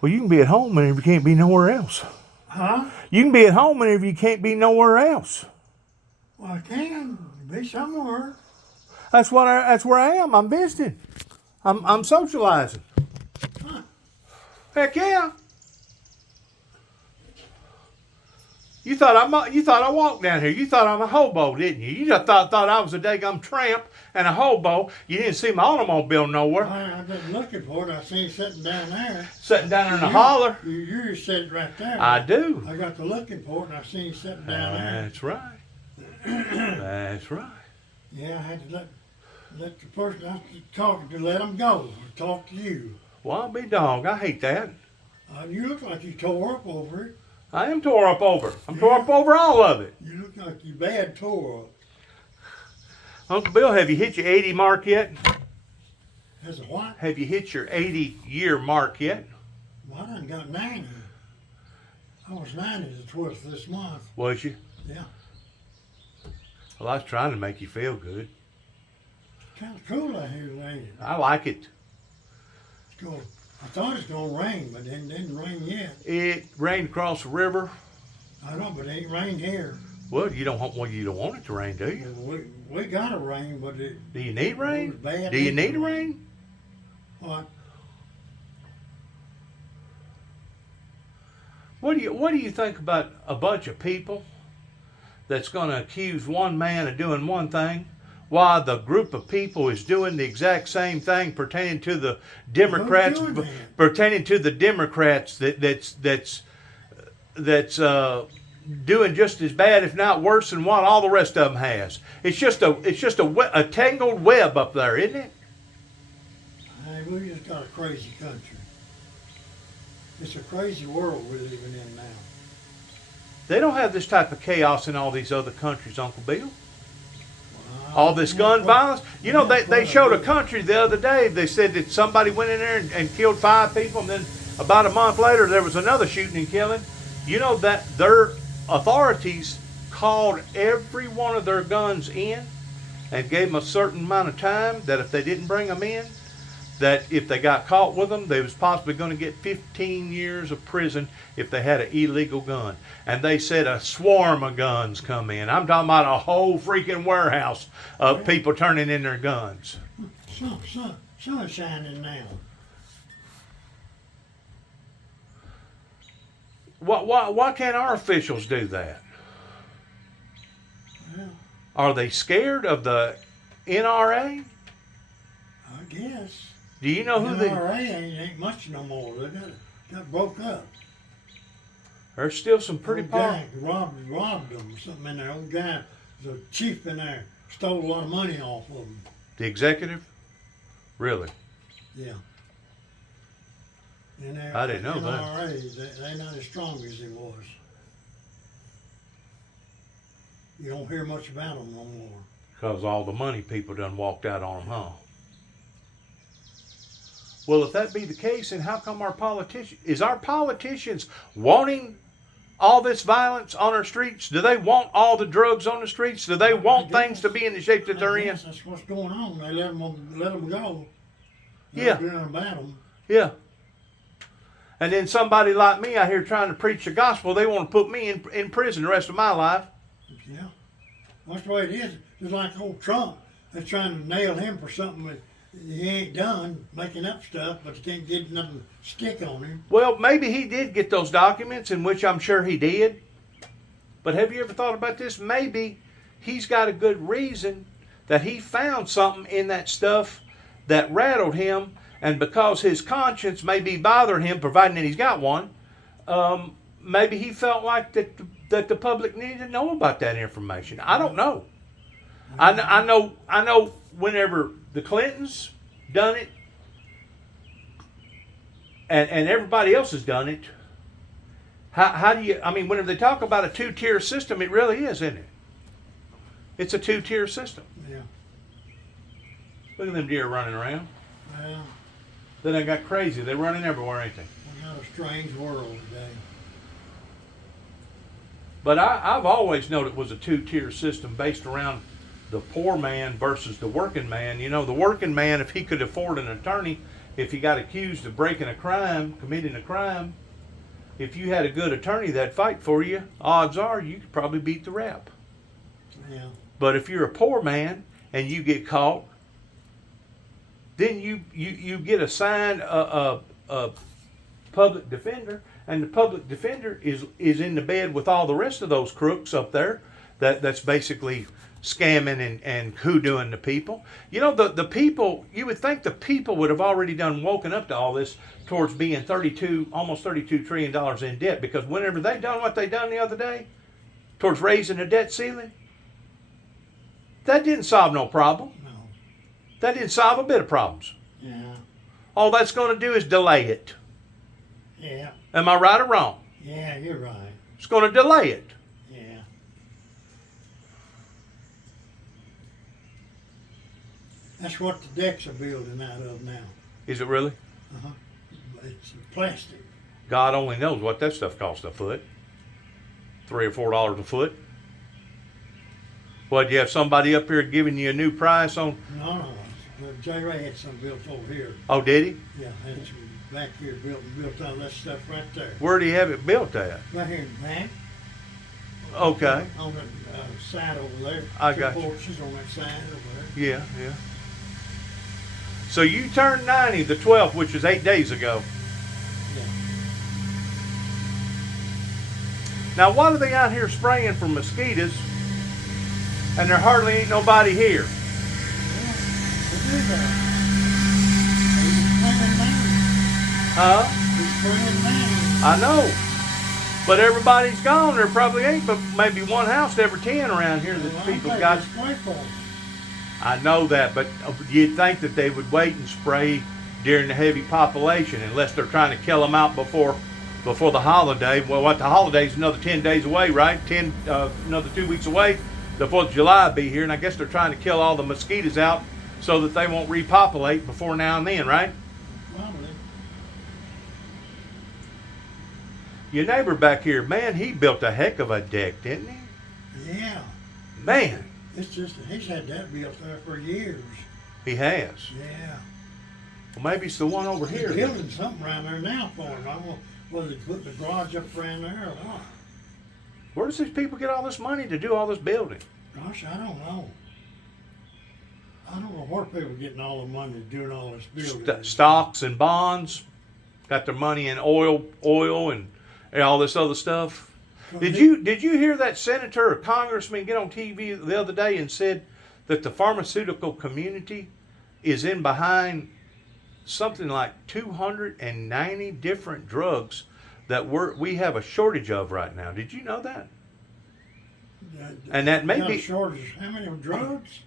Well, you can be at home whenever you can't be nowhere else. Huh? You can be at home whenever you can't be nowhere else. Well, I can be somewhere. That's where I am. I'm visiting. I'm socializing. Huh. Heck yeah. You thought I walked down here. You thought I'm a hobo, didn't you? You just thought I was a daggum tramp and a hobo. You didn't see my automobile nowhere. I've been looking for it. I seen it sitting down there. Sitting down there in the holler. You sit right there. I do. I got to looking for it, and I seen it sitting down there. That's right. That's right. Yeah, I had to let the person I was talking to let them go. Talk to you. Well, I'll be dog. I hate that. You look like you tore up over it. I am tore up over. I'm tore up over all of it. You look like you bad tore up. Uncle Bill, have you hit your 80 mark yet? Has a what? Have you hit your 80-year mark yet? Well, I done got 90. I was 90 the 12th of this month. Was you? Yeah. Well, I was trying to make you feel good. It's kind of cool out here today. I like it. I thought it was going to rain, but it didn't rain yet. It rained across the river. I know, but it ain't rained here. Well, you don't want it to rain, do you? We got a rain, but it. Do you need rain? It was bad. Do you need rain? What? What do you think about a bunch of people that's going to accuse one man of doing one thing, while the group of people is doing the exact same thing pertaining to the Democrats, that's doing just as bad, if not worse, than what all the rest of them has. It's just a tangled web up there, isn't it? Hey, we just got a crazy country. It's a crazy world we're living in now. They don't have this type of chaos in all these other countries, Uncle Bill. All this gun violence. You know, they showed a country the other day. They said that somebody went in there and killed 5 people, and then about a month later there was another shooting and killing. You know that their authorities called every one of their guns in and gave them a certain amount of time that if they didn't bring them in, that if they got caught with them, they was possibly going to get 15 years of prison if they had an illegal gun. And they said a swarm of guns come in. I'm talking about a whole freaking warehouse of people turning in their guns. Sun shining now. Why can't our officials do that? Well, Are they scared of the NRA? I guess. Do you know who they... NRA ain't much no more. They got broke up. There's still some pretty guy robbed them or something in there. Old guy, the chief in there, stole a lot of money off of them. The executive? Really? Yeah. I didn't know that. NRA, they're not as strong as they was. You don't hear much about them no more. Because all the money people done walked out on them, huh? Well, if that be the case, then how come our politicians wanting all this violence on our streets? Do they want all the drugs on the streets? Do they want things to be in the shape that they're in? That's what's going on. They let them go. Yeah. They're doing about them. Yeah. And then somebody like me out here trying to preach the gospel, they want to put me in prison the rest of my life. Yeah. That's the way it is. It's like old Trump. They're trying to nail him for something that he ain't done, making up stuff, but they can't get nothing stick on him. Well, maybe he did get those documents, in which I'm sure he did. But have you ever thought about this? Maybe he's got a good reason that he found something in that stuff that rattled him, and because his conscience may be bothering him, providing that he's got one, maybe he felt like that the public needed to know about that information. I don't know. I know whenever the Clintons done it, and everybody else has done it, how do you, I mean, whenever they talk about a 2-tier system, it really is, isn't it? It's a 2-tier system. Yeah. Look at them deer running around. Well, Then they got crazy. They're running everywhere, ain't they? we got a strange world today. But I've always known it was a 2-tier system based around the poor man versus the working man. You know, the working man, if he could afford an attorney, if he got accused of breaking a crime, committing a crime, if you had a good attorney that'd fight for you, odds are you could probably beat the rap. Yeah. But if you're a poor man and you get caught, then you get assigned a public defender, and the public defender is in the bed with all the rest of those crooks up there that's basically scamming and hoodooing the people. You know, the people, you would think the people would have already woken up to all this towards being almost $32 trillion in debt, because whenever they done what they done the other day towards raising the debt ceiling, that didn't solve no problem. No. That didn't solve a bit of problems. Yeah. All that's going to do is delay it. Yeah. Am I right or wrong? Yeah, you're right. It's going to delay it. Yeah. That's what the decks are building out of now. Is it really? Uh-huh. It's plastic. God only knows what that stuff costs a foot. $3 or $4 a foot. What, you have somebody up here giving you a new price on? No. J. Ray had some built over here. Oh, did he? Yeah, had some back here built all that stuff right there. Where do you have it built at? Right here in the back. Okay. On the side over there. I got you. Porches on that side over there. Yeah. So you turned 90 the 12th, which was 8 days ago. Yeah. Now, why are they out here spraying for mosquitoes and there hardly ain't nobody here? Yeah, they do that. They spraying now. Huh? They spraying now. I know. But everybody's gone. There probably ain't but maybe one house to every 10 around here that people got. Spray for them. I know that, but you'd think that they would wait and spray during the heavy population, unless they're trying to kill them out before the holiday. Well, the holiday's another 10 days away, right? Another 2 weeks away. The 4th of July will be here, and I guess they're trying to kill all the mosquitoes out so that they won't repopulate before now and then, right? Probably. Your neighbor back here, man, he built a heck of a deck, didn't he? Yeah. Man, It's just that he's had that built there for years. he has. Yeah. Well, maybe it's the one over They're here. building something around there now for him. I don't know whether they put the garage up around there or what. Where does these people get all this money to do all this building? Gosh, I don't know. I don't know where people are getting all the money doing all this building. Stocks and bonds, got their money in oil and all this other stuff. Did you hear that senator or congressman get on TV the other day and said that the pharmaceutical community is in behind something like 290 different drugs that we have a shortage of right now? Did you know that? And that may be shortage. How many drugs?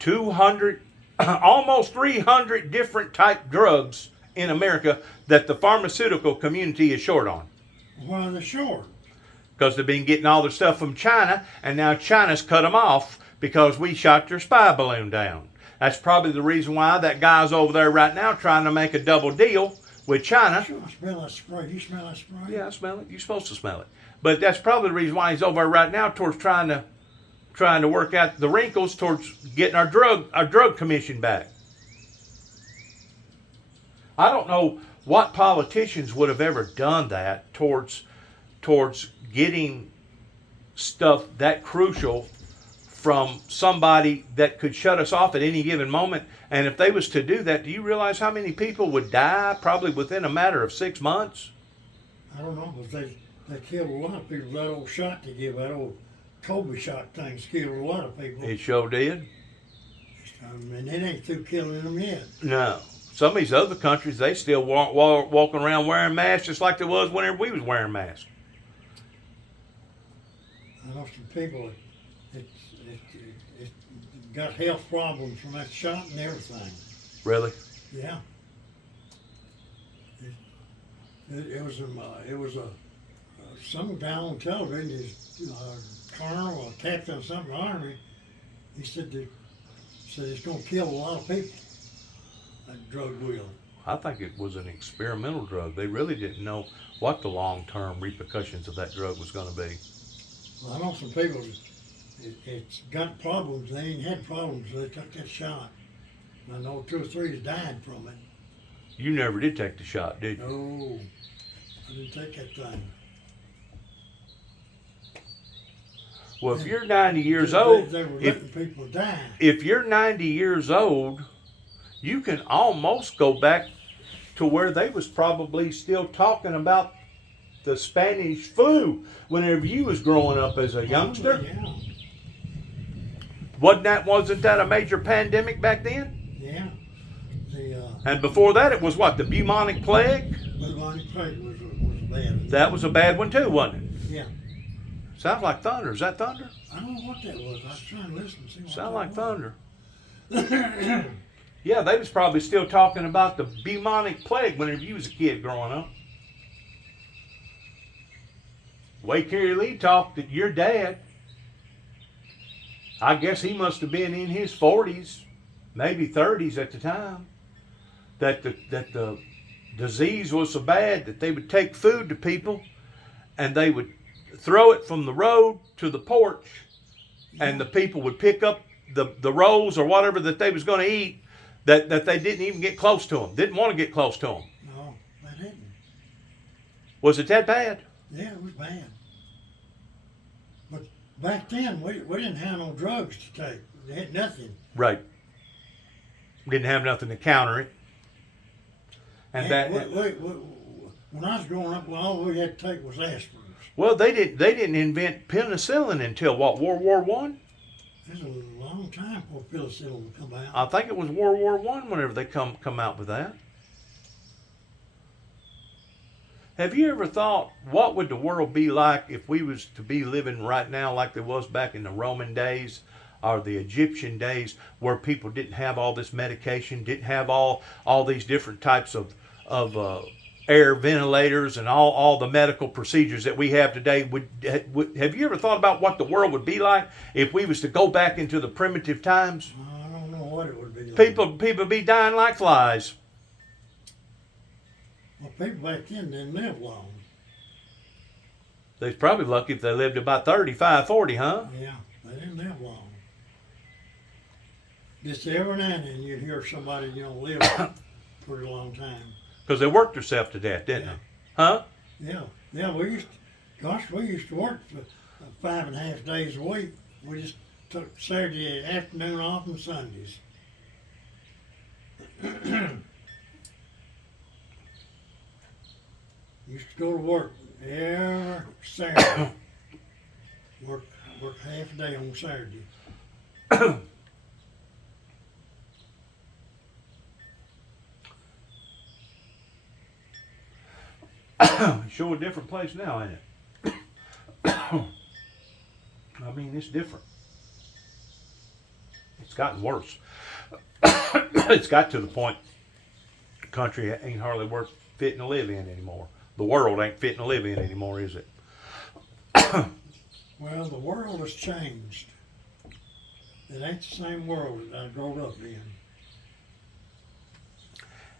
200, almost 300 different type drugs in America that the pharmaceutical community is short on. Why are they short? Because they've been getting all their stuff from China, and now China's cut them off because we shot their spy balloon down. That's probably the reason why that guy's over there right now trying to make a double deal with China. Sure, I smell that spray. You smell that spray? Yeah, I smell it. You're supposed to smell it. But that's probably the reason why he's over there right now towards trying to work out the wrinkles towards getting our drug commission back. I don't know what politicians would have ever done that towards getting stuff that crucial from somebody that could shut us off at any given moment. And if they was to do that, do you realize how many people would die probably within a matter of 6 months? I don't know, but they killed a lot of people. That old shot they give, that old Kobe shot thing's killed a lot of people. It sure did. I mean, it ain't through killing them yet. No. Some of these other countries, they still walking around wearing masks just like they was whenever we was wearing masks. I know some people that got health problems from that shot and everything. Really? Yeah. It was some guy on television, his colonel or captain of some army. He said it's going to kill a lot of people. That drug will. I think it was an experimental drug. They really didn't know what the long-term repercussions of that drug was going to be. Well, I know some people, it's got problems. They ain't had problems, so they took that shot. I know 2 or 3 has died from it. You never did take the shot, did you? No, I didn't take that thing. Well, if you're 90 years They old, were letting people die. if you're 90 years old, you can almost go back to where they was probably still talking about the Spanish flu whenever you was growing up as a youngster. Yeah, Wasn't that a major pandemic back then? yeah. The And before that, it was what, the bubonic plague? bubonic plague was bad. That was a bad one too, wasn't it? Yeah. Sounds like thunder. Is that thunder? I don't know what that was. I was trying to listen to see what Sound that like was. thunder. Yeah, they was probably still talking about the bubonic plague whenever you was a kid growing up. The way Kerry Lee talked to your dad, I guess he must have been in his 40s, maybe 30s at the time, that the disease was so bad that they would take food to people and they would throw it from the road to the porch, and the people would pick up the rolls or whatever that they was going to eat, that they didn't even get close to them, didn't want to get close to them. No, they didn't. Was it that bad? Yeah, it was bad. But back then, we didn't have no drugs to take. They had nothing. Right. Didn't have nothing to counter it. And when I was growing up, all we had to take was aspirin. Well, they didn't invent penicillin until what, World War One? It was a long time before penicillin would come out. I think it was World War One whenever they come out with that. Have you ever thought, what would the world be like if we was to be living right now like there was back in the Roman days or the Egyptian days, where people didn't have all this medication, didn't have all these different types of air ventilators and all the medical procedures that we have today? Have you ever thought about what the world would be like if we was to go back into the primitive times? I don't know what it would be like. People be dying like flies. Well, people back then didn't live long. They's probably lucky if they lived about 35, 40, huh? Yeah, they didn't live long. Just every now and then you'd hear somebody, live a pretty long time. Because they worked themselves to death, didn't they? Huh? Yeah, we used to work for 5.5 days a week. We just took Saturday afternoon off and Sundays. Used to go to work every Saturday. work half a day on Saturday. Sure a different place now, ain't it? I mean, it's different. It's gotten worse. It's got to the point the country ain't hardly worth fitting to live in anymore. The world ain't fitting to live in anymore, is it? Well, the world has changed. It ain't the same world that I grew up in.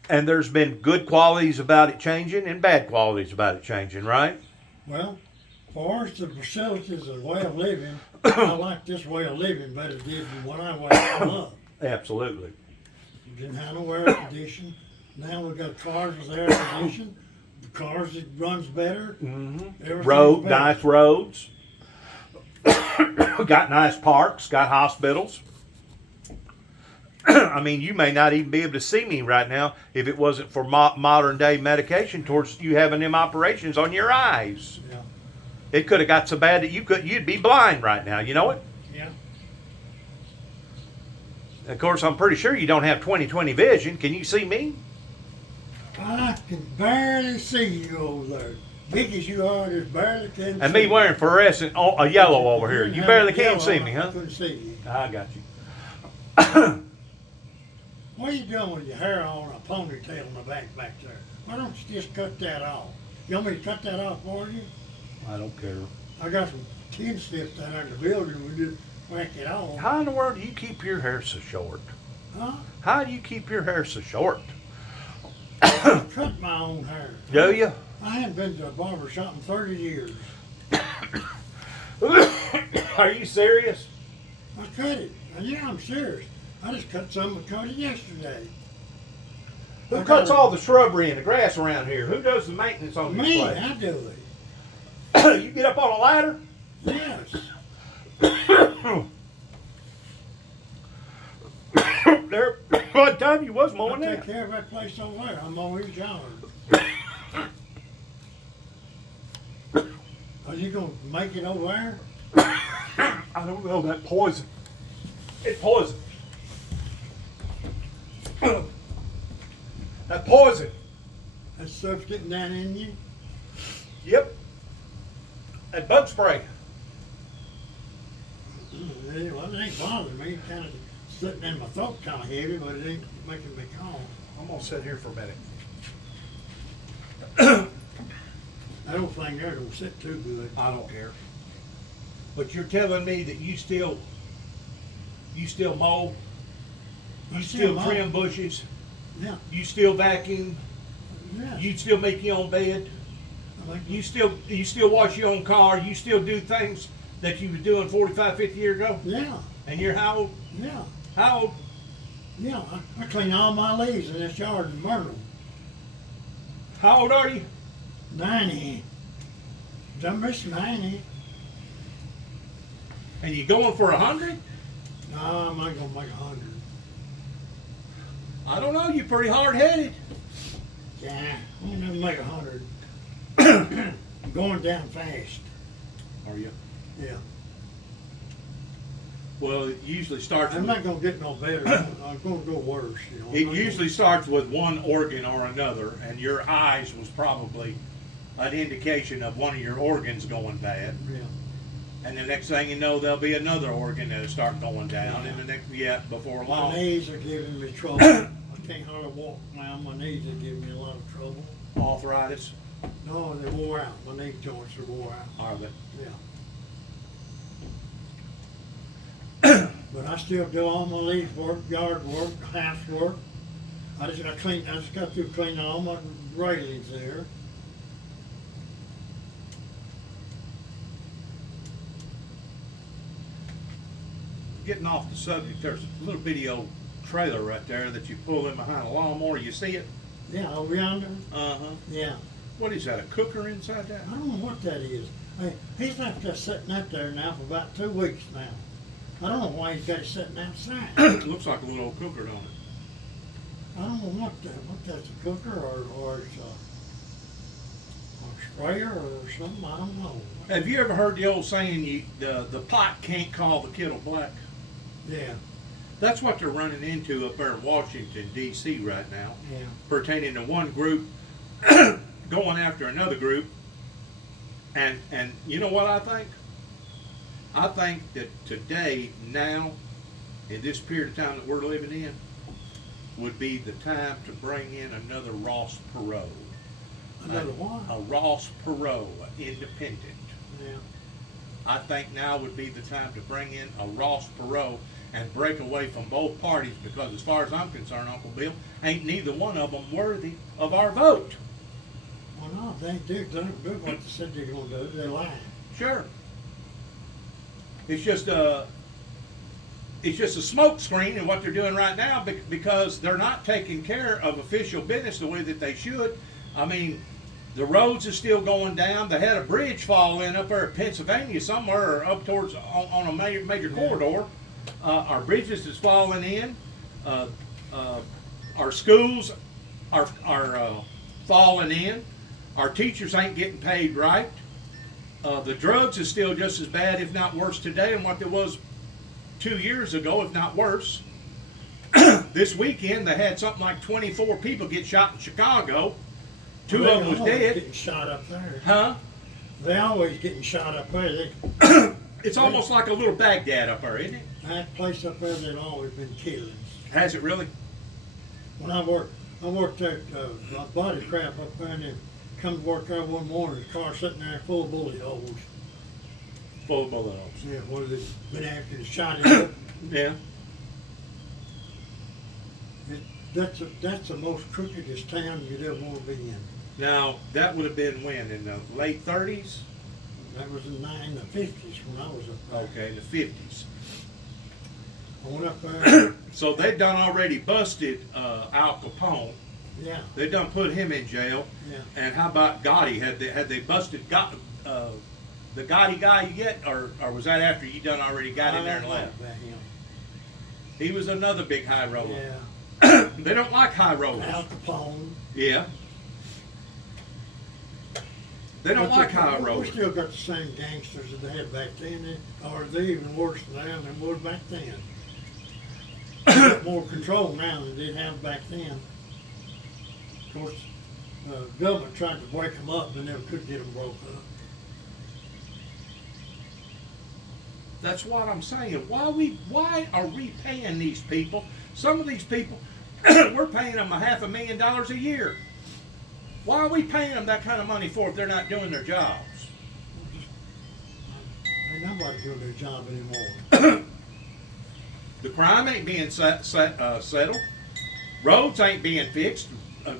And there's been good qualities about it changing and bad qualities about it changing, right? Well, as far as the facilities and way of living, I like this way of living better than when I was growing up. Absolutely. Didn't have no air conditioning. Now we got cars with air conditioning. The cars that runs better. Mm-hmm. Nice roads. Got nice parks. Got hospitals. I mean, you may not even be able to see me right now if it wasn't for modern day medication towards you having them operations on your eyes. Yeah. It could have got so bad that you'd be blind right now. You know it? Yeah. Of course, I'm pretty sure you don't have 20/20 vision. Can you see me? I can barely see you over there. Big as you are, just barely can And see me wearing fluorescent a yellow over here. You barely can Yellow, see me, huh? I couldn't see you. I got you. What are you doing with your hair on a ponytail in the back there? Why don't you just cut that off? You want me to cut that off for you? I don't care. I got some tin snips down there in the building. We just whack it off. How in the world do you keep your hair so short? Huh? How do you keep your hair so short? I cut my own hair. Do you? I hadn't been to a barber shop in 30 years. Are you serious? I cut it. Yeah, I'm serious. I just cut some and cut it yesterday. Who cuts all the shrubbery and the grass around here? Who does the maintenance on this Me, place? I do it. You get up on a ladder? Yes. There, one time you was I mowing take that. care of that place over there. I'm always yard. Are you gonna make it over there? I don't know, that poison. It's poison. That poison. That stuff's getting down in you? Yep. That bug spray. Well, it ain't bothering me. It's kind of sitting in my throat kind of heavy, but it ain't making me calm. I'm gonna sit here for a minute. That old thing there don't sit too good. I don't care. But you're telling me that you still mow, I you still still mow. trim bushes, Yeah. you still vacuum, Yeah. you still make your own bed, I think you still wash your own car, you still do things that you were doing 45, 50 years ago. yeah. And you're how old? Yeah. How old? Yeah. I clean all my leaves in this yard and burn them. How old are you? 90. Don't miss 90. And you going for 100? No, I'm not gonna make 100. I don't know. You're pretty hard headed. Yeah, I'll never make 100. I'm going down fast. Are you? Yeah. Well, it usually starts. I'm With, not gonna get no better. I'm gonna go worse. You know. it usually starts with one organ or another, and your eyes was probably an indication of one of your organs going bad. Yeah. And the next thing you know, there'll be another organ that'll start going down, Yeah. and the next, before My long. knees are giving me trouble. I can't hardly walk now. My knees are giving me a lot of trouble. Arthritis. No, they're wore out. My knee joints are wore out. Are they? Yeah. But I still do all my leaf work, yard work, house work. I just got through cleaning all my railings there. Getting off the subject, there's a little bitty old trailer right there that you pull in behind a lawnmower. You see it? Yeah, over yonder. Uh-huh. Yeah. What is that, a cooker inside that? I don't know what that is. Hey, he's left us sitting up there now for about 2 weeks now. I don't know why he's got it sitting outside. Looks like a little old cooker, don't it? I don't know what that's, a cooker or it's a sprayer or something. I don't know. Have you ever heard the old saying, the pot can't call the kettle black? Yeah, That's what they're running into up there in Washington, D.C. right now, yeah. pertaining to one group going after another group. And you know what I think? I think that today, now, in this period of time that we're living in, would be the time to bring in another Ross Perot. Another one. A Ross Perot, independent. Yeah. I think now would be the time to bring in a Ross Perot and break away from both parties, because as far as I'm concerned, Uncle Bill, ain't neither one of them worthy of our vote. Well, no, they don't do what they said they're gonna do. They're lying. Sure. It's just a smoke screen in what they're doing right now, because they're not taking care of official business the way that they should. I mean, the roads are still going down. They had a bridge fall in up there in Pennsylvania somewhere, or up towards on a major corridor. Our bridges is falling in. Our schools are falling in. Our teachers ain't getting paid right. The drugs is still just as bad, if not worse, today than what there was 2 years ago, if not worse. This weekend, they had something like 24 people get shot in Chicago. Two of them was dead. Getting shot up there. Huh? They always getting shot up there. It's almost like a little Baghdad up there, isn't it? That place up there, there's always been killings. Has it really? When I worked there, my body crap up there, and then come to work there one morning, the car sitting there full of bullet holes. Full of bullet holes. Yeah, one of the been after the shot him up. Yeah. That's the most crookedest town you'd ever want to be in. Now, that would have been when? In the late 30s? That was in the 50s when I was up there. Okay, the 50s. I went up there. So they'd done already busted Al Capone. Yeah. They done put him in jail. Yeah. And how about Gotti? Had they busted the Gotti guy yet, or was that after you done already got in there and left? About him. He was another big high roller. Yeah. They don't like high rollers. Al Capone. Yeah. They don't like high We rollers. still got the same gangsters that they had back then, or they're even worse now than they were back then. They got more control now than they did have back then. Of course, the government tried to break them up, but never could get them broke up. That's what I'm saying. Why are we paying these people? Some of these people, we're paying them $500,000 a year. Why are we paying them that kind of money for if they're not doing their jobs? Ain't nobody doing their job anymore. The crime ain't being settled. Roads ain't being fixed.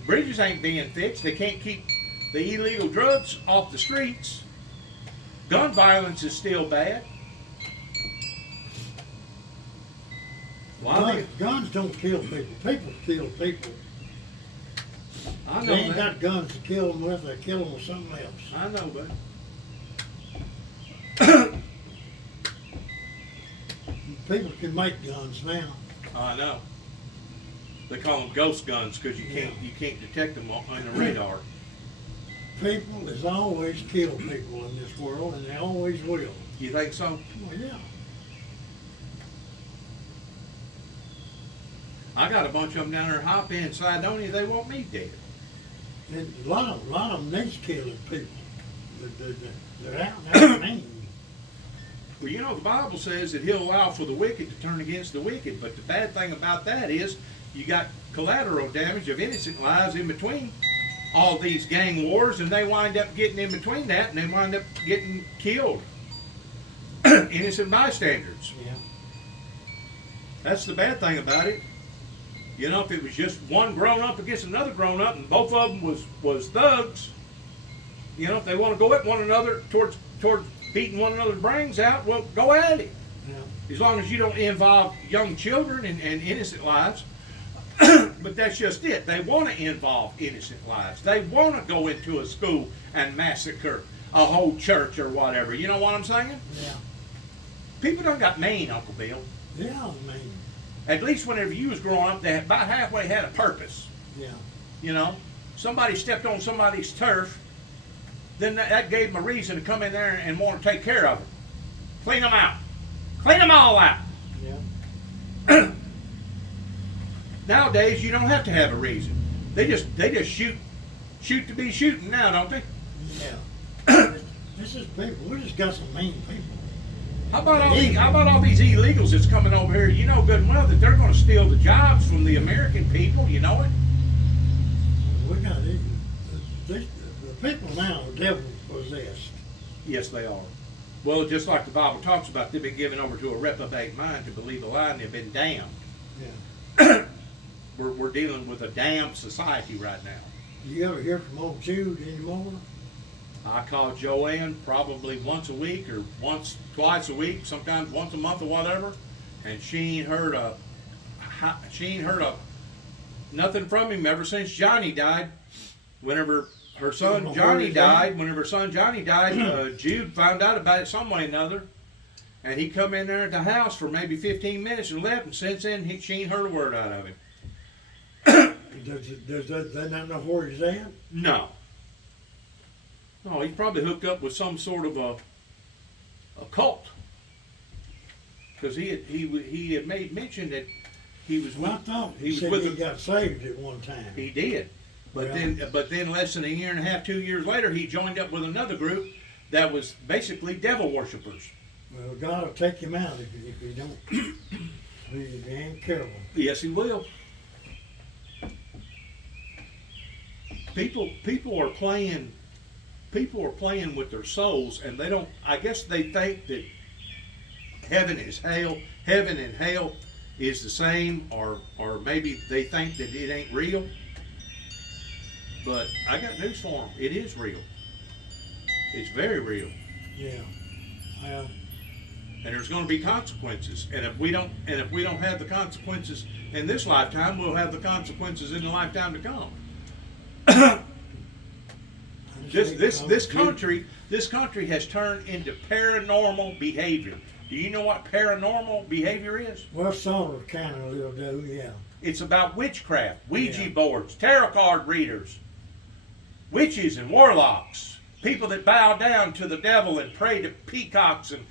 Bridges ain't being fixed. They can't keep the illegal drugs off the streets. Gun violence is still bad. Guns don't kill people. People kill people. I know They ain't that. got guns to kill them with. They kill them with something else. I know, but People can make guns now. I know. They call them ghost guns because you can't detect them on the radar. People has always killed people in this world, and they always will. You think so? Well, yeah. I got a bunch of them down there in Hop in Sidonia. They want me dead. And a lot of them needs killing people. They're out and out mean. Well, you know, the Bible says that he'll allow for the wicked to turn against the wicked, but the bad thing about that is you got collateral damage of innocent lives in between all these gang wars, and they wind up getting in between that, and they wind up getting killed. Innocent bystanders. Yeah. That's the bad thing about it. You know, if it was just one grown-up against another grown-up, and both of them was thugs, you know, if they want to go at one another towards beating one another's brains out, well, go at it. Yeah. As long as you don't involve young children and innocent lives. But that's just it. They want to involve innocent lives. They want to go into a school and massacre a whole church or whatever. You know what I'm saying? Yeah. People done got mean, Uncle Bill. Yeah, I mean, At least whenever you was growing up, they about halfway had a purpose. yeah. You know, somebody stepped on somebody's turf, then that gave them a reason to come in there and want to take care of them. Clean them out. Clean them all out. Yeah. Nowadays, you don't have to have a reason. They just shoot to be shooting now, don't they? Yeah. This is people. We just got some mean people. How about all these illegals that's coming over here? You know good and well that they're going to steal the jobs from the American people. You know it. We got it. The people now are devil possessed. Yes, they are. Well, just like the Bible talks about, they've been given over to a reprobate mind to believe a lie, and they've been damned. Yeah. We're dealing with a damned society right now. You ever hear from old Jude anymore? I call Joanne probably once a week or twice a week, sometimes once a month or whatever, and she ain't heard nothing from him ever since Johnny died. Whenever her son Johnny died, Jude found out about it some way or another, and he come in there at the house for maybe 15 minutes and left, and since then she ain't heard a word out of him. Does they not know where he's at? No. No, he's probably hooked up with some sort of a cult, because he had made mention that he was. Well, I thought he was said with he got saved at one time. He did, but Yeah. then less than a year and a half, 2 years later, he joined up with another group that was basically devil worshippers. Well, God will take him out if you don't. If you ain't careful. Yes, he will. People are playing with their souls, and they don't. I guess they think that heaven and hell is the same, or maybe they think that it ain't real. But I got news for them. It is real. It's very real. Yeah. Well, And there's going to be consequences. And if we don't have the consequences in this lifetime, we'll have the consequences in the lifetime to come. This country has turned into paranormal behavior. Do you know what paranormal behavior is? Well, sort of, kind of, little do, yeah. It's about witchcraft, Ouija Yeah. boards, tarot card readers, witches and warlocks, people that bow down to the devil and pray to peacocks and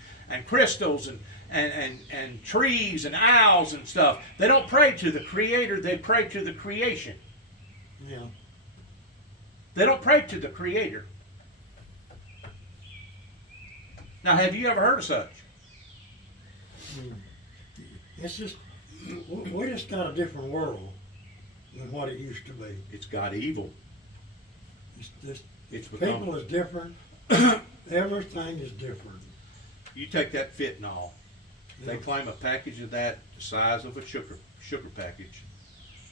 crystals and trees and owls and stuff. They don't pray to the Creator, they pray to the creation. Yeah. They don't pray to the Creator. Now, have you ever heard of such? It's just, we just got a different world than what it used to be. It's got evil. It's people is different. Everything is different. You take that fentanyl. They claim a package of that the size of a sugar package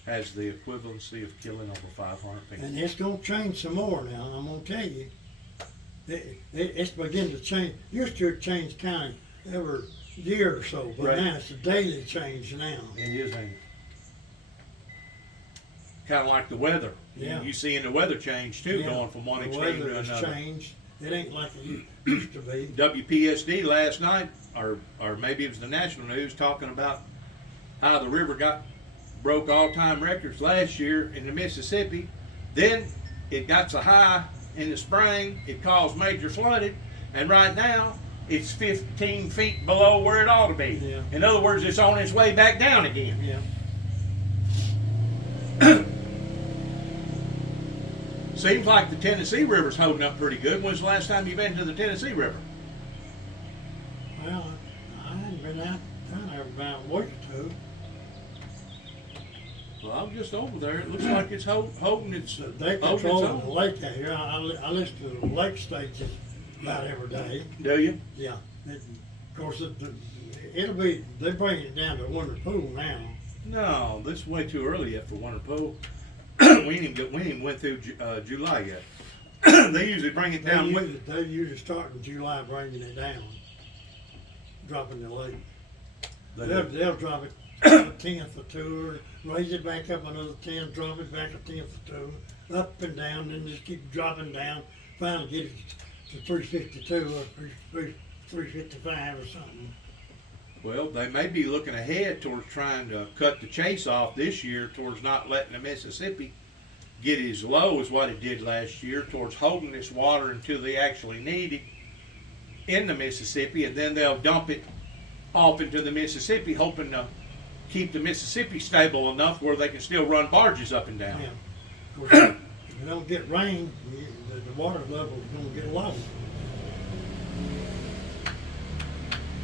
has the equivalency of killing over 500 people. And it's going to change some more now. I'm going to tell you. It's beginning to change. Used to change kind of every year or so, but Right. now it's a daily change now. It is, ain't it? Kind of like the weather. Yeah. You seeing the weather change too, Yeah. going from one The extreme weather to has another. changed. It ain't like it used to be. WPSD last night, or maybe it was the national news, talking about how the river broke all-time records last year in the Mississippi. Then it got so high in the spring, it caused major flooding, and right now it's 15 feet below where it ought to be. Yeah. In other words, it's on its way back down again. Yeah. Seems like the Tennessee River's holding up pretty good. When's the last time you've been to the Tennessee River? Well, I hadn't been out down there about a week or two. Well, I'm just over there. It looks like it's holding its So they holding its control the own. lake out here. I listen to the lake stations about every day. Do you? Yeah. Of course, they bring it down to Winter Pool now. No, this is way too early yet for winter pool. we ain't even went through July yet. They usually bring it down. They usually start in July bringing it down, dropping the lake. They'll drop it a tenth or two, or raise it back up another 10, drop it back a tenth or two, up and down, then just keep dropping down. Finally get it to 352 or 355 or something. Well, they may be looking ahead towards trying to cut the chase off this year towards not letting the Mississippi get as low as what it did last year, towards holding this water until they actually need it in the Mississippi, and then they'll dump it off into the Mississippi, hoping to keep the Mississippi stable enough where they can still run barges up and down. Yeah. Of course, if you don't get rain, the water level is going to get low.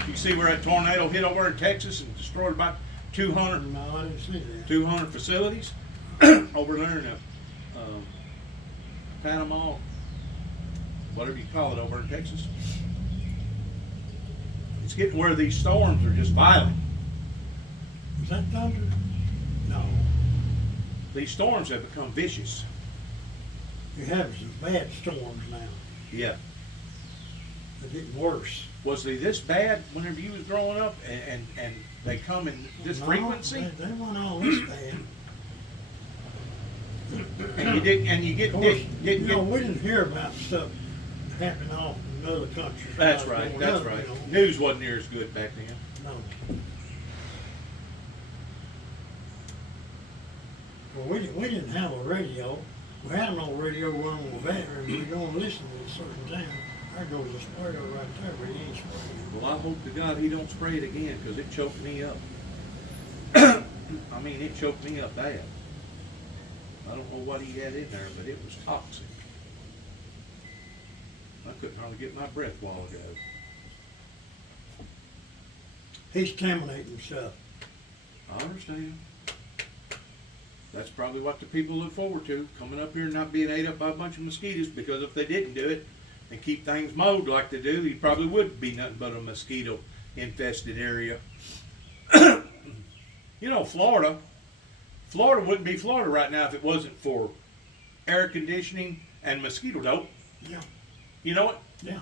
You see where that tornado hit over in Texas and destroyed about 200 No, I didn't see that. 200 facilities over there in Panama, whatever you call it, over in Texas. It's getting where these storms are just violent. Was that thunder? No. These storms have become vicious. You're having some bad storms now. Yeah. They're getting worse. Was they this bad whenever you was growing up, and they come in this No, frequency? They weren't all this bad. And you didn't, and you Of course, didn't get. we didn't hear about stuff happening off in other countries. That's like right. going That's up, right. you know. News wasn't near as good back then. No. Well, we didn't have a radio. We had an old radio running with battery, and we don't listen at a certain time. There goes a sprayer right there, but he ain't spraying. Well, I hope to God he don't spray it again, because it choked me up. I mean, it choked me up bad. I don't know what he had in there, but it was toxic. I couldn't hardly get my breath a while ago. He's contaminating himself. I understand. That's probably what the people look forward to, coming up here and not being ate up by a bunch of mosquitoes, because if they didn't do it and keep things mowed like they do, you probably would be nothing but a mosquito infested area. You know, Florida wouldn't be Florida right now if it wasn't for air conditioning and mosquito dope. Yeah. You know what? Yeah.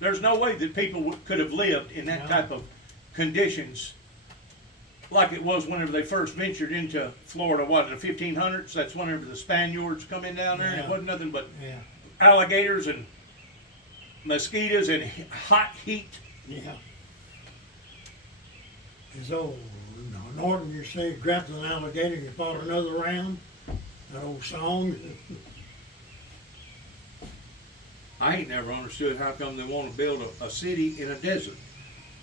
There's no way that people could have lived in that No. type of conditions like it was whenever they first ventured into Florida, what, in the 1500s? That's whenever the Spaniards come in down there, and it Yeah. wasn't nothing but Yeah. alligators and mosquitoes and hot heat. Yeah. As old Norton, you say, grabbed an alligator and you fought another round. That old song. I ain't never understood how come they want to build a city in a desert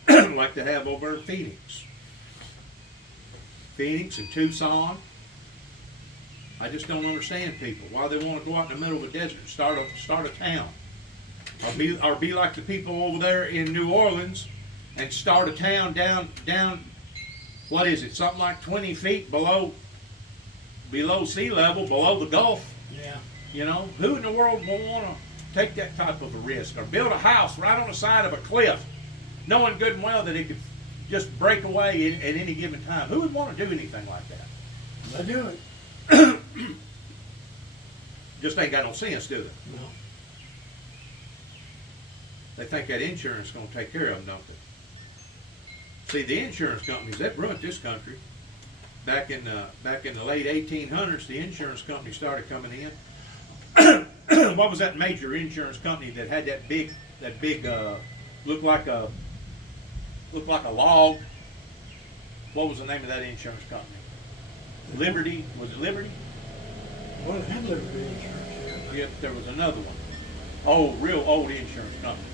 like they have over in Phoenix. Phoenix and Tucson. I just don't understand people. Why they want to go out in the middle of a desert and start a town. Or be like the people over there in New Orleans and start a town down, what is it, something like 20 feet below sea level, below the Gulf. Yeah. You know, who in the world will want to take that type of a risk? Or build a house right on the side of a cliff, knowing good and well that it could just break away at any given time? Who would want to do anything like that? They do it. Just ain't got no sense, do they? No. They think that insurance is going to take care of them, don't they? See, the insurance companies, that ruined this country. Back in the late 1800s, the insurance companies started coming in. What was that major insurance company that had that big looked like a log? What was the name of that insurance company? Liberty, was it Liberty? Well, it had Liberty Insurance, Yep, there was another one. Oh, real old insurance company.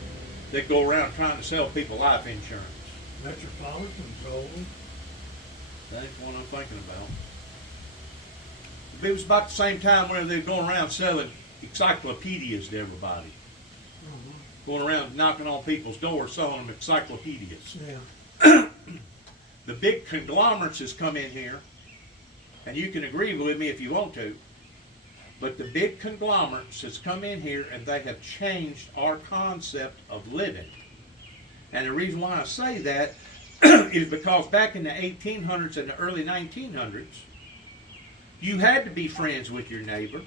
They go around trying to sell people life insurance. yeah. Metropolitan's old. That's what I'm thinking about. It was about the same time where they were going around selling encyclopedias to everybody. Going around knocking on people's doors selling them encyclopedias. Yeah. The big conglomerates has come in here, and you can agree with me if you want to, but the big conglomerates has come in here and they have changed our concept of living. And the reason why I say that is because back in the 1800s and the early 1900s, you had to be friends with your neighbor.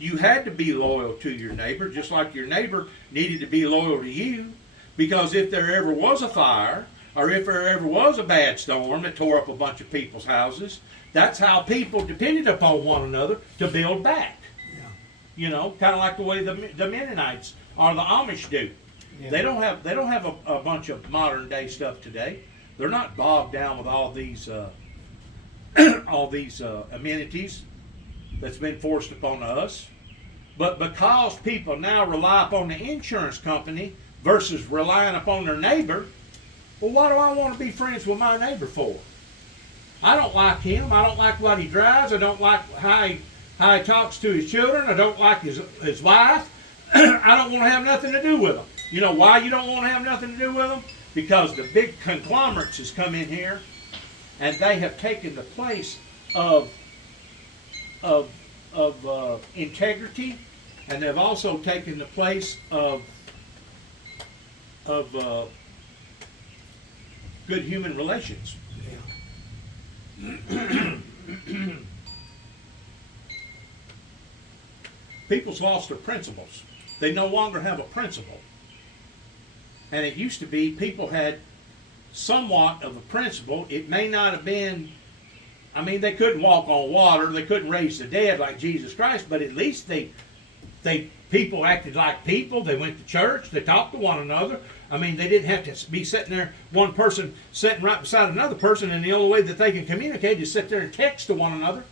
You had to be loyal to your neighbor, just like your neighbor needed to be loyal to you. Because if there ever was a fire, or if there ever was a bad storm that tore up a bunch of people's houses, that's how people depended upon one another to build back. Yeah. You know, kind of like the way the Mennonites or the Amish do. Yeah. They don't have a bunch of modern day stuff today. They're not bogged down with all these amenities that's been forced upon us. But because people now rely upon the insurance company versus relying upon their neighbor, well, why do I want to be friends with my neighbor for? I don't like him. I don't like what he drives. I don't like how he talks to his children. I don't like his wife. I don't want to have nothing to do with him. You know why you don't want to have nothing to do with them? Because the big conglomerates has come in here, and they have taken the place of integrity, and they've also taken the place of good human relations. Yeah. People's lost their principles. They no longer have a principle. And it used to be people had somewhat of a principle. It may not have been, I mean, they couldn't walk on water, they couldn't raise the dead like Jesus Christ, but at least people acted like people. They went to church, they talked to one another. I mean, they didn't have to be sitting there, one person sitting right beside another person, and the only way that they can communicate is sit there and text to one another.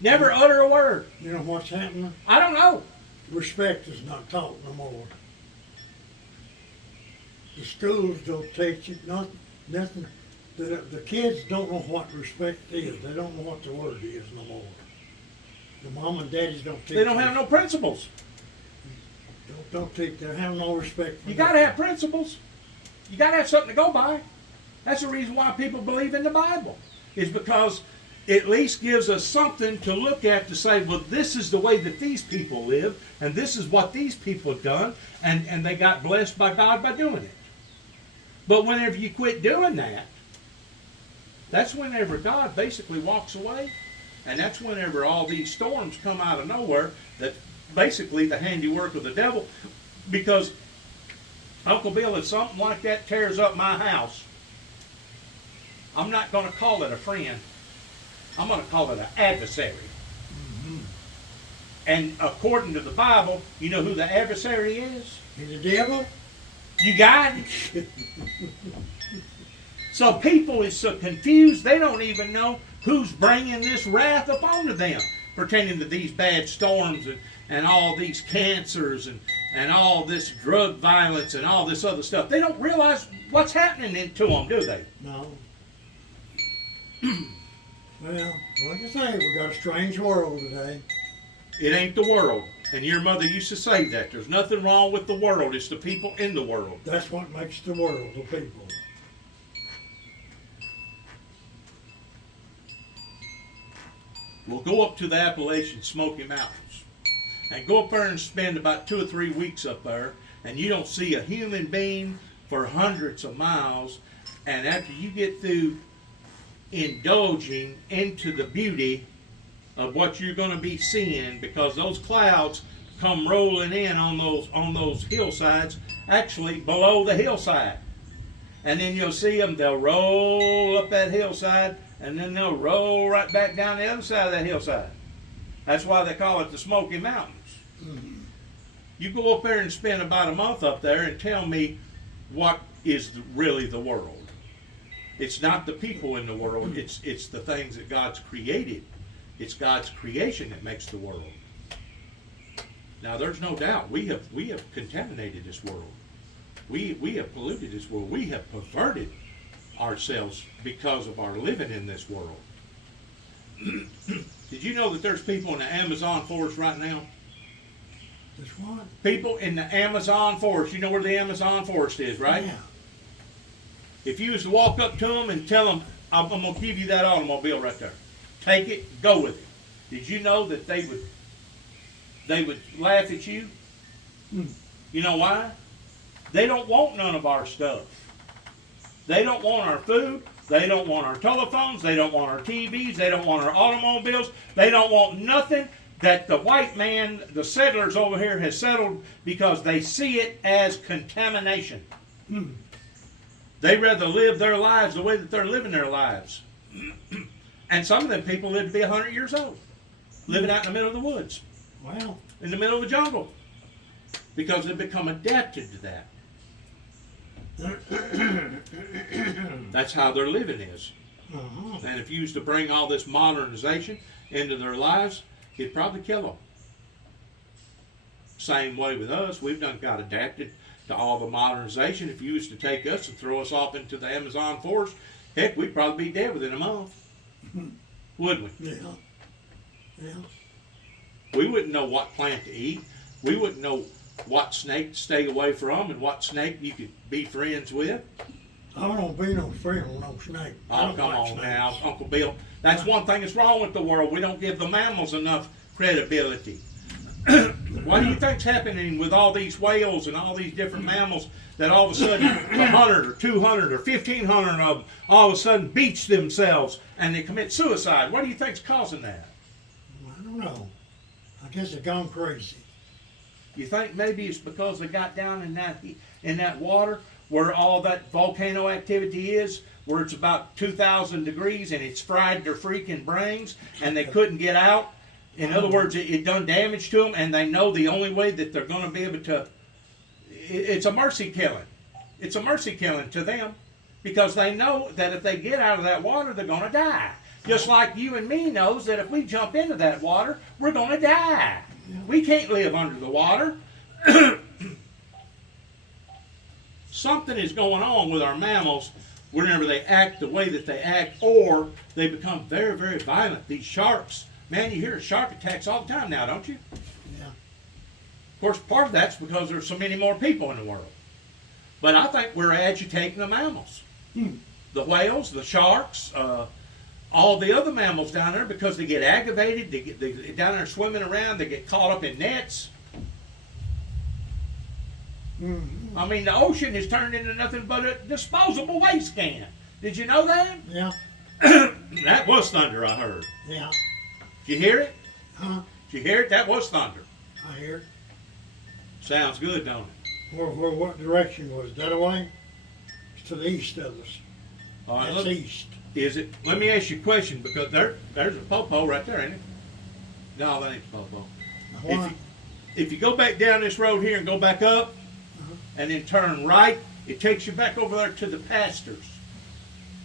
Never utter a word. You know what's happening? I don't know. Respect is not taught no more. The schools don't teach it, nothing. The kids don't know what respect is. They don't know what the word is no more. The mom and daddies don't teach. They don't have no principles. Don't teach. They have no respect for You got to have principles. You got to have something to go by. That's the reason why people believe in the Bible. Is because it at least gives us something to look at to say, well, this is the way that these people live, and this is what these people have done, and they got blessed by God by doing it. But whenever you quit doing that, that's whenever God basically walks away, and that's whenever all these storms come out of nowhere, that basically the handiwork of the devil. Because, Uncle Bill, if something like that tears up my house, I'm not going to call it a friend. I'm going to call it an adversary. Mm-hmm. And according to the Bible, you know who the adversary is? He's the devil? You got it? So people is so confused, they don't even know who's bringing this wrath upon them, pertaining to these bad storms and all these cancers and all this drug violence and all this other stuff. They don't realize what's happening to them, do they? No. Well, like I say, we got a strange world today. It ain't the world. And your mother used to say that. There's nothing wrong with the world. It's the people in the world. That's what makes the world, the people. We'll go up to the Appalachian Smoky Mountains and go up there and spend about 2 or 3 weeks up there, and you don't see a human being for hundreds of miles. And after you get through indulging into the beauty of what you're going to be seeing, because those clouds come rolling in on those hillsides, actually below the hillside, and then you'll see them. They'll roll up that hillside, and then they'll roll right back down the other side of that hillside. That's why they call it the Smoky Mountains. Mm-hmm. You go up there and spend about a month up there and tell me what is really the world. It's not the people in the world. It's the things that God's created. It's God's creation that makes the world. Now, there's no doubt we have contaminated this world. We have polluted this world. We have perverted ourselves because of our living in this world. Did you know that there's people in the Amazon forest right now? This what? People in the Amazon forest. You know where the Amazon forest is, right? Yeah. If you was to walk up to them and tell them, I'm going to give you that automobile right there. Take it, go with it. Did you know that they would laugh at you? Mm. You know why? They don't want none of our stuff. They don't want our food. They don't want our telephones. They don't want our TVs. They don't want our automobiles. They don't want nothing that the white man, the settlers over here, has settled, because they see it as contamination. Mm. They rather live their lives the way that they're living their lives. And some of them people live to be 100 years old, living out in the middle of the woods, Well, in the middle of the jungle, because they've become adapted to that. That's how their living is. uh-huh. And if you used to bring all this modernization into their lives, it'd probably kill them. Same way with us. We've done got adapted to all the modernization. If you used to take us and throw us off into the Amazon forest, heck, we'd probably be dead within a month. Wouldn't we? Yeah. Yeah. We wouldn't know what plant to eat. We wouldn't know what snake to stay away from and what snake you could be friends with. I don't be no friend with no snake. I Oh, don't come like on snakes. now, Uncle Bill. That's one thing that's wrong with the world. We don't give the mammals enough credibility. What do you think's happening with all these whales and all these different mammals that all of a sudden 100 or 200 or 1,500 of them all of a sudden beach themselves and they commit suicide? What do you think's causing that? I don't know. I guess they've gone crazy. You think maybe it's because they got down in that water where all that volcano activity is, where it's about 2,000 degrees and it's fried their freaking brains and they couldn't get out? In other words, it done damage to them, and they know the only way that they're going to be able to, it's a mercy killing. It's a mercy killing to them, because they know that if they get out of that water, they're going to die. Just like you and me knows that if we jump into that water, we're going to die. We can't live under the water. Something is going on with our mammals whenever they act the way that they act, or they become very, very violent. These sharks, man, you hear of shark attacks all the time now, don't you? Yeah. Of course, part of that's because there's so many more people in the world. But I think we're agitating the mammals. The whales, the sharks, all the other mammals down there, because they get aggravated, they down there swimming around, they get caught up in nets. Mm-hmm. I mean, the ocean is turned into nothing but a disposable waste can. Did you know that? Yeah. That was thunder, I heard. Yeah. Did you hear it? Huh? Did you hear it? That was thunder. I hear it. Sounds good, don't it? What direction was it? That away? It's to the east of us. All right, That's look, east. Is it? Let me ask you a question, because there's a popo right there, ain't it? No, that ain't the popo. Why? If you go back down this road here and go back up, and then turn right, it takes you back over there to the pastures.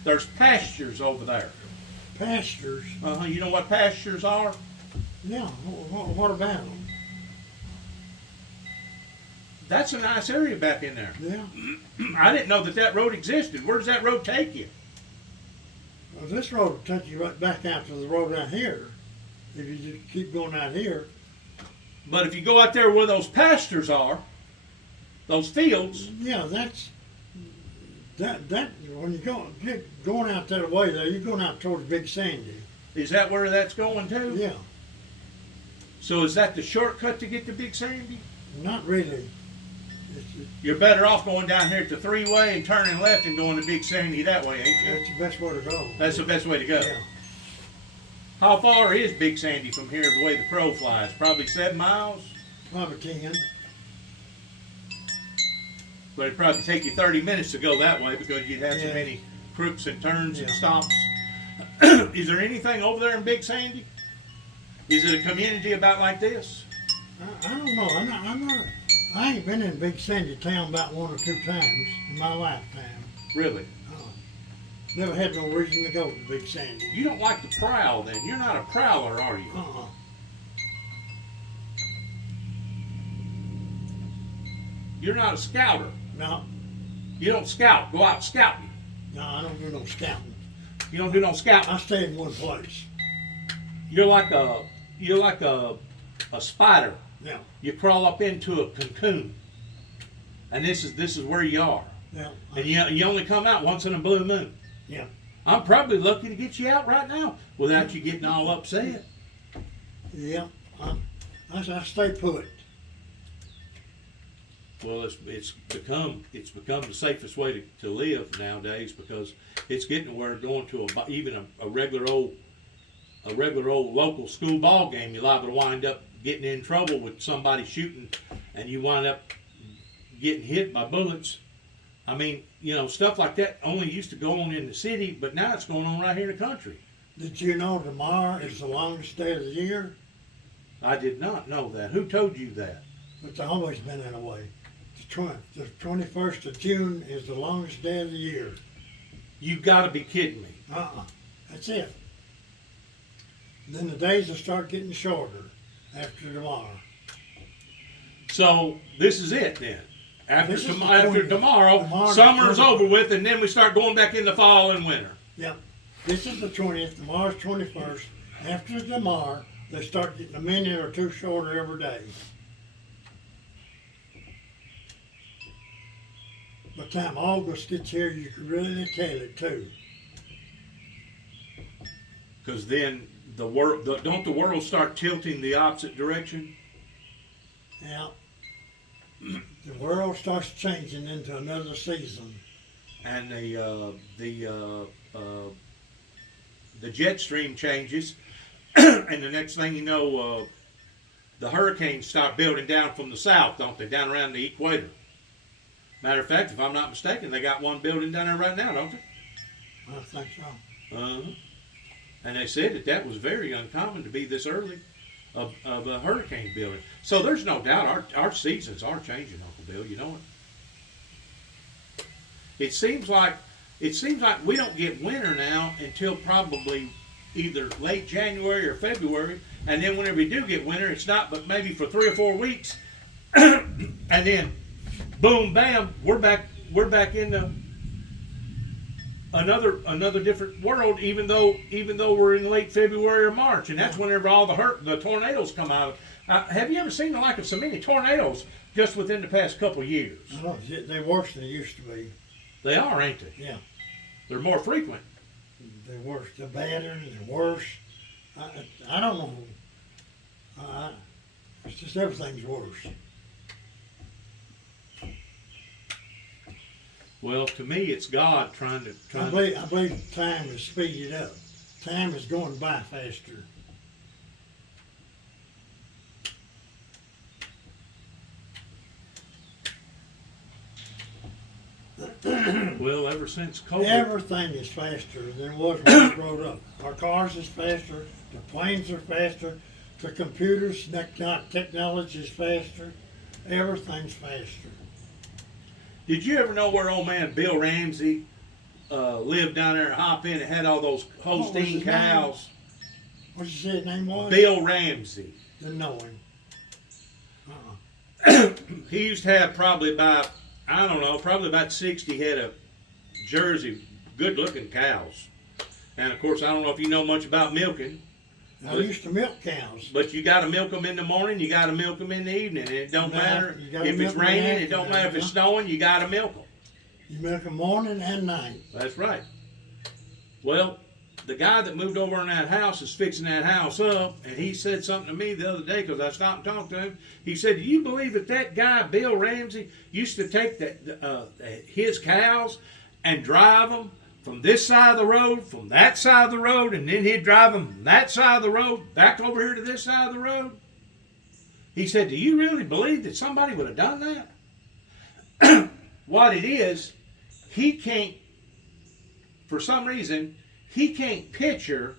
There's pastures over there. Pastures? You know what pastures are? Yeah. What about them? That's a nice area back in there. Yeah. I didn't know that road existed. Where does that road take you? Well, this road will take you right back out to the road out here. If you just keep going out here. But if you go out there where those pastures are, those fields. Yeah, that when you going out that way there, you're going out towards Big Sandy. Is that where that's going to? Yeah. So is that the shortcut to get to Big Sandy? Not really. You're better off going down here at the 3-way and turning left and going to Big Sandy that way, ain't you? That's the best way to go. That's the best way to go. Yeah. How far is Big Sandy from here the way the crow flies? Probably 7 miles? Probably 10. But it'd probably take you 30 minutes to go that way because you'd have so Yeah. many crooks and turns and Yeah. stops. Is there anything over there in Big Sandy? Is it a community about like this? I don't know. I ain't been in Big Sandy town about 1 or 2 times in my lifetime. Really? Never had no reason to go to Big Sandy. You don't like to prowl then. You're not a prowler, are you? You're not a scouter. No. You don't scout. Go out scouting. No, I don't do no scouting. You don't do no scouting. I stay in one place. You're like a spider. Yeah. You crawl up into a cocoon, and this is where you are. Yeah. And you only come out once in a blue moon. Yeah. I'm probably lucky to get you out right now without you getting all upset. Yeah. I stay put. Well, it's become the safest way to live nowadays because it's getting to where going to even a regular old local school ball game, you're liable to wind up getting in trouble with somebody shooting, and you wind up getting hit by bullets. I mean, stuff like that only used to go on in the city, but now it's going on right here in the country. Did you know tomorrow is the longest day of the year? I did not know that. Who told you that? It's always been that way. The 21st of June is the longest day of the year. You got to be kidding me. That's it. Then the days will start getting shorter after tomorrow. So this is it then. After This is the tomorrow, 20th. summer's over with, and then we start going back into fall and winter. Yeah. This is the 20th. Tomorrow's 21st. After tomorrow, they start getting a minute or two shorter every day. By the time August gets here, you can really tell it too. Because then don't the world start tilting the opposite direction? Yeah. The world starts changing into another season. And the jet stream changes, and the next thing you know, the hurricanes start building down from the south, don't they? Down around the equator. Matter of fact, if I'm not mistaken, they got one building down there right now, don't they? I think so. And they said that was very uncommon to be this early of a hurricane building. So there's no doubt our seasons are changing, Uncle Bill. You know it. It seems like we don't get winter now until probably either late January or February, and then whenever we do get winter, it's not but maybe for 3 or 4 weeks, and then boom, bam, we're back into another different world. Even though we're in late February or March, and that's whenever all the tornadoes come out. Have you ever seen the like of so many tornadoes just within the past couple of years? I know, they're worse than they used to be. They are, ain't they? Yeah. They're more frequent. They're worse. They're badder. They're worse. I don't know. It's just everything's worse. Well, to me, it's God trying to. I believe time is speeded up. Time is going by faster. Well, ever since COVID. Everything is faster than it was when we growed up. Our cars is faster, the planes are faster, the computers, technology is faster, everything's faster. Did you ever know where old man Bill Ramsey lived down there in Hop In and had all those Holstein cows? What did you say his name was? Bill Ramsey. Didn't know him. He used to have probably about, I don't know, probably about 60 head of Jersey, good-looking cows. And of course, I don't know if you know much about milking. I used to milk cows. But you got to milk them in the morning, you got to milk them in the evening. And it don't matter if it's raining, it don't matter if it's snowing, you got to milk them. You milk them morning and night. That's right. Well, the guy that moved over in that house is fixing that house up, and he said something to me the other day because I stopped and talked to him. He said, "Do you believe that guy Bill Ramsey used to take his cows and drive them from this side of the road, from that side of the road, and then he'd drive them from that side of the road back over here to this side of the road?" He said, "Do you really believe that somebody would have done that?" What it is, he can't, for some reason, he can't picture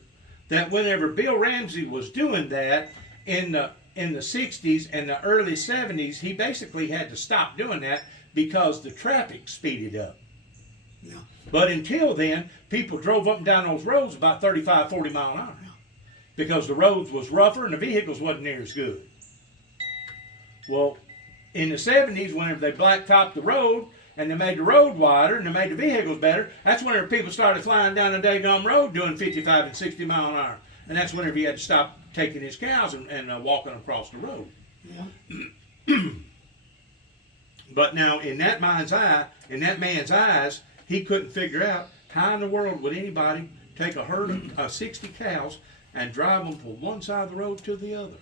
that whenever Bill Ramsey was doing that in the 60s and the early 70s, he basically had to stop doing that because the traffic speeded up. Yeah. But until then, people drove up and down those roads about 35, 40 mile an hour because the roads was rougher and the vehicles wasn't near as good. Well, in the 70s, whenever they blacktopped the road, and they made the road wider, and they made the vehicles better, that's whenever people started flying down the daggum road doing 55 and 60 mile an hour. And that's whenever he had to stop taking his cows and walking across the road. Yeah. But now, in that man's eyes, he couldn't figure out how in the world would anybody take a herd of 60 cows and drive them from one side of the road to the other.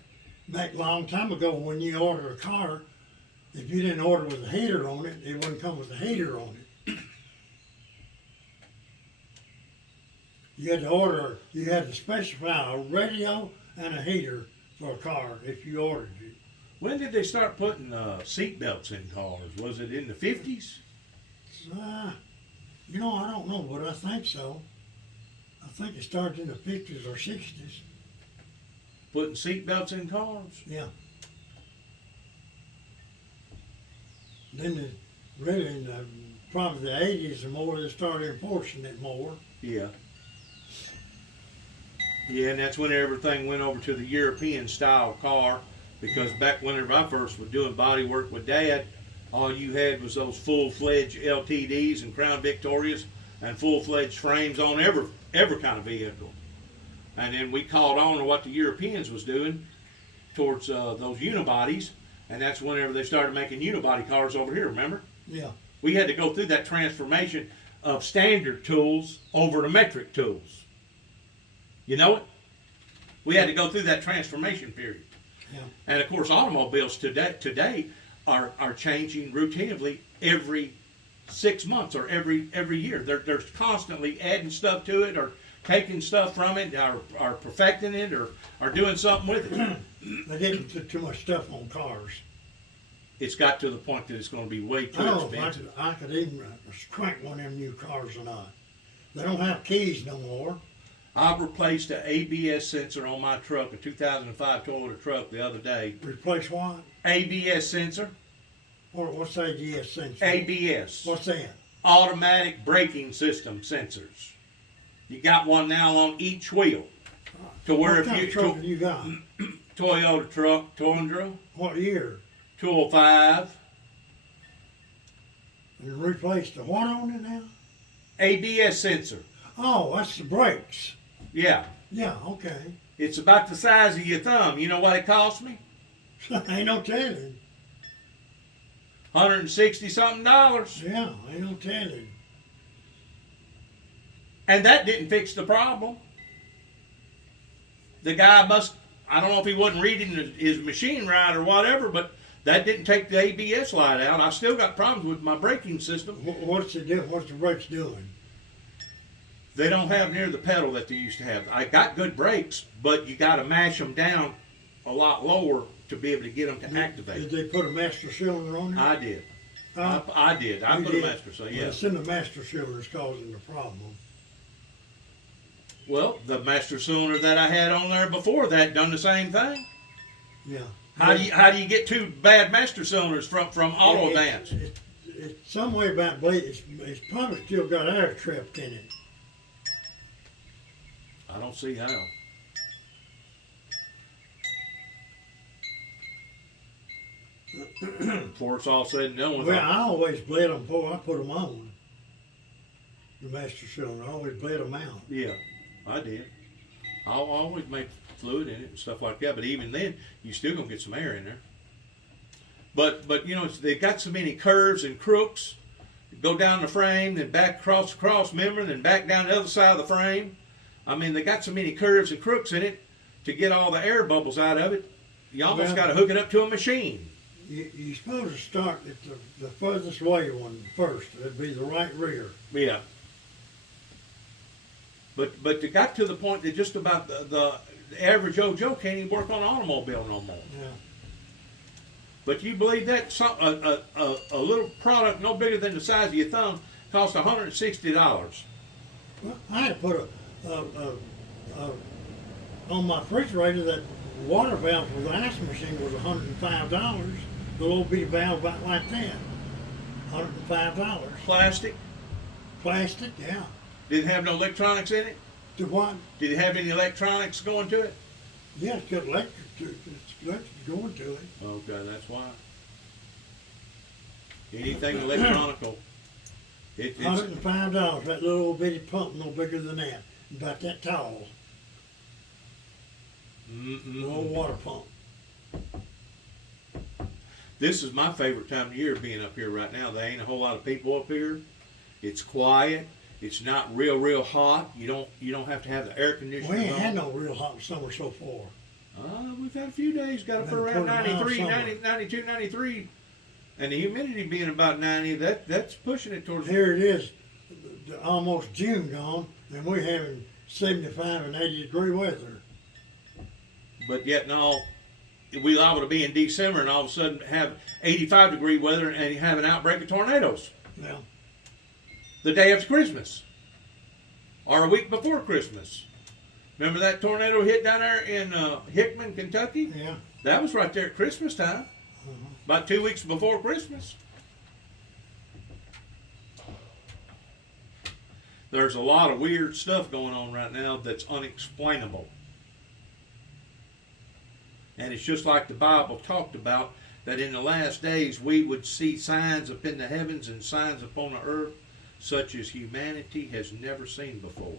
Back a long time ago, when you order a car, if you didn't order with a heater on it, it wouldn't come with a heater on it. You had to specify a radio and a heater for a car if you ordered it. When did they start putting seat belts in cars? Was it in the 50s? I don't know, but I think so. I think it started in the 50s or 60s. Putting seat belts in cars? Yeah. Then really in probably the 80s or more, they started enforcing it more. Yeah. Yeah, and that's when everything went over to the European style car, because back whenever I first was doing body work with Dad, all you had was those full-fledged LTDs and Crown Victorias and full-fledged frames on every kind of vehicle. And then we caught on to what the Europeans was doing towards those unibodies. And that's whenever they started making unibody cars over here, remember? Yeah. We had to go through that transformation of standard tools over to metric tools. You know it? We had to go through that transformation period. Yeah. And of course, automobiles today are changing routinely every 6 months or every year. They're constantly adding stuff to it or taking stuff from it or perfecting it or doing something with it. They didn't put too much stuff on cars. It's got to the point that it's going to be way too I don't know expensive. if I could even crank one of them new cars or not. They don't have keys no more. I've replaced an ABS sensor on my truck, a 2005 Toyota truck, the other day. Replace what? ABS sensor. What's ABS sensor? ABS. What's that? Automatic braking system sensors. You got one now on each wheel. To where What if kind you of truck have you got? Toyota truck, Tundra, What year? 205. You replaced the what on it now? ABS sensor. Oh, that's the brakes. Yeah. Yeah, okay. It's about the size of your thumb. You know what it cost me? Ain't no telling. $160 something. Yeah, ain't no telling. And that didn't fix the problem. The guy I don't know if he wasn't reading his machine right or whatever, but that didn't take the ABS light out. I've still got problems with my braking system. What's it do? What's the brakes doing? They don't have near the pedal that they used to have. I got good brakes, but you got to mash them down a lot lower to be able to get them to activate. Did they put a master cylinder on it? I did. Huh? I did. I You put did? a master cylinder. Well, Yeah. it's in the master cylinder that's causing the problem. Well, the master cylinder that I had on there before that done the same thing. Yeah. How do you get two bad master cylinders from Auto Advance? It's some way about bleed. It's probably still got air trapped in it. I don't see how. Before it's all said and done with, Well, I always bled them before I put them on. The master cylinder, I always bled them out. yeah, I did. I'll always make fluid in it and stuff like that. But even then, you still gonna get some air in there. But you know, they got so many curves and crooks. Go down the frame, then back across the cross member, then back down the other side of the frame. I mean, they got so many curves and crooks in it to get all the air bubbles out of it. You almost got to hook it up to a machine. You're supposed to start at the furthest away one first. That'd be the right rear. Yeah. But it got to the point that just about the average Joe can't even work on an automobile no more. Yeah. But you believe that a little product no bigger than the size of your thumb costs $160. Well, I had to put on my refrigerator that water valve for the ice machine was $105. The little bitty valve about like that. $105. Plastic. Plastic, yeah. Didn't have no electronics in it. To what? Did it have any electronics going to it? Yeah, it's got electric going to it. Okay, that's why. Anything electronical. It's $105. That little bitty pump, no bigger than that, about that tall. Little water pump. This is my favorite time of year being up here right now. There ain't a whole lot of people up here. It's quiet. It's not real hot. You don't have to have the air conditioner. We ain't on. had no real hot summer so far. We've had a few days, got up Been around pretty mild 93, summer. 90, 92, 93. And the humidity being about 90, that's pushing it towards... Here it is, almost June gone, and we're having 75 and 80 degree weather. But yet no, we liable to be in December and all of a sudden have 85 degree weather and have an outbreak of tornadoes. Well, The day after Christmas. Or a week before Christmas. Remember that tornado hit down there in Hickman, Kentucky? yeah. That was right there at Christmas time. About 2 weeks before Christmas. There's a lot of weird stuff going on right now that's unexplainable. And it's just like the Bible talked about, that in the last days we would see signs up in the heavens and signs upon the earth, such as humanity has never seen before.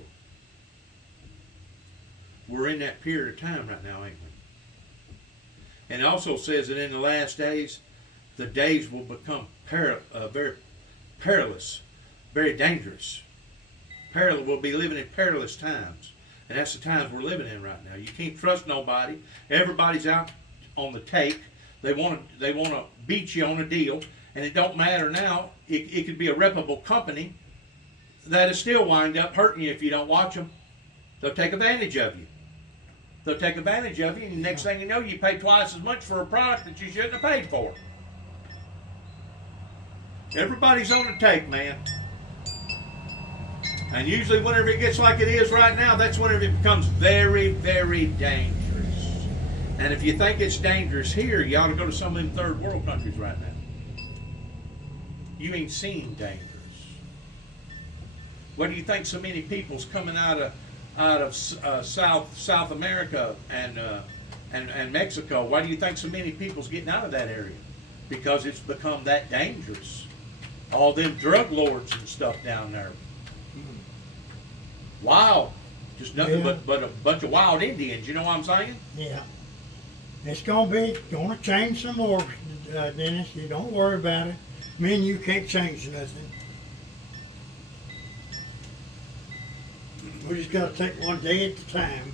We're in that period of time right now, ain't we? And it also says that in the last days, the days will become very perilous, very dangerous. We'll be living in perilous times. And that's the times we're living in right now. You can't trust nobody. Everybody's out on the take. They want to beat you on a deal. And it don't matter now. It could be a reputable company that'll still wind up hurting you if you don't watch them. They'll take advantage of you. They'll take advantage of you, and the next thing you know, you pay twice as much for a product that you shouldn't have paid for. Everybody's on the take, man. And usually whenever it gets like it is right now, that's whenever it becomes very, very dangerous. And if you think it's dangerous here, you ought to go to some of them third world countries right now. You ain't seen dangerous. What do you think so many people's coming out of South America and Mexico? Why do you think so many people's getting out of that area? Because it's become that dangerous. All them drug lords and stuff down there. Wild. Just nothing but a bunch of wild Indians, you know what I'm saying? Yeah. It's gonna change some more, Dennis. You don't worry about it. Me and you can't change nothing. We just gotta take one day at a time.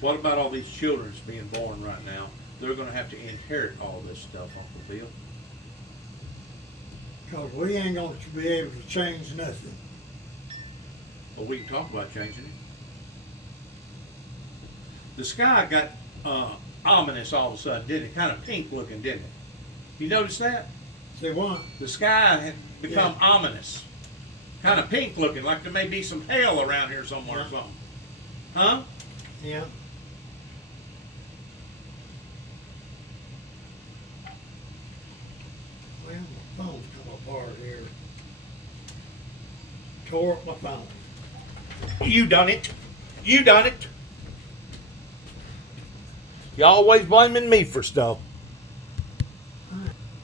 What about all these children that's being born right now? They're going to have to inherit all this stuff, Uncle Bill. Because we ain't gonna be able to change nothing. Well, we can talk about changing it. The sky got ominous all of a sudden, didn't it? Kind of pink looking, didn't it? You notice that? Say what? The sky had become ominous. Kind of pink looking, like there may be some hail around here somewhere or something. Huh? Yeah. Well, my phone's come apart here. Tore up my phone. You done it. You done it. You always blaming me for stuff.